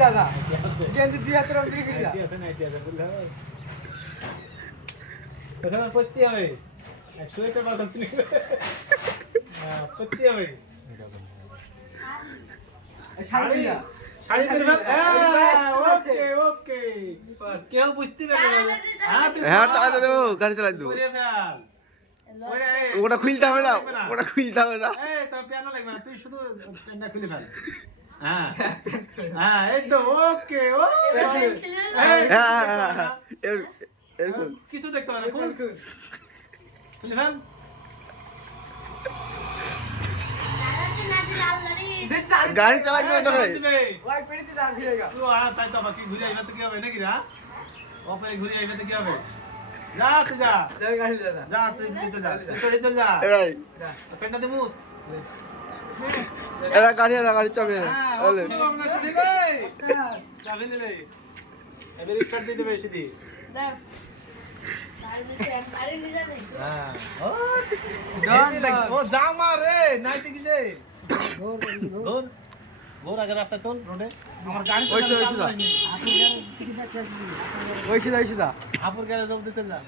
দাদা গেঞ্জি দুই হাতের অন্তরে কি যা নাইটি আছে বললে হবে প্রথমে পড়তে হবে সোয়েটার বাতাস নি পড়তে হবে শাড়ি শাড়ি পরে ওকে ওকে কেউ বুঝতে পারবে না হ্যাঁ চালা দেবো গাড়ি চালাই দেবো পরে ফেল ওটা খুলতে হবে না ওটা খুলতে হবে না এই তো পিয়ানো লাগবে না তুই শুধু পেনটা খুলে ফেল হ্যাঁ হ্যাঁ একদম ওকে ওকে এরকম কিছু দেখতে পারে খুল খুলে ফেল গাড়ি চালাই দেবো তো ভাই ওই পেড়িতে যা ভিড়েগা তুই তাই তো বাকি ঘুরে আইবা তো কি হবে নাকি রা ওপরে ঘুরে আইবা তো কি হবে যা তুই যা যাই গাড়ি দাদা যা তুই নিচে যা তুই চল যা এরাই পেনটা দে মুস এরা গাড়ি চাবে হ্যাঁ বলে ওকে আমরা চলে লে চাবি লে এবার স্টার্ট দিয়ে দেবে সিধি হ্যাঁ ও জামা রে নাইটি কি রে দূর দূর আগে রাস্তা তোল রোডে আমার গাড়ি তো ওইসি দা আপুর গ্যারেজ অবধি চল যা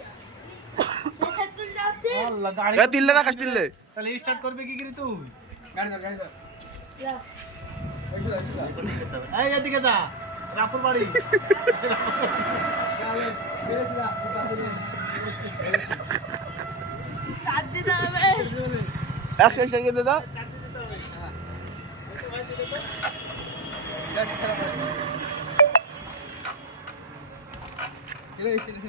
আল্লাহ গাড়ি এ তিললে না কাশ তিললে তাহলে স্টার্ট করবে কি করি তুই গাড়ি দাও এই এদিকে যা রাপুর বাড়ি একশো কে দাদা খেলে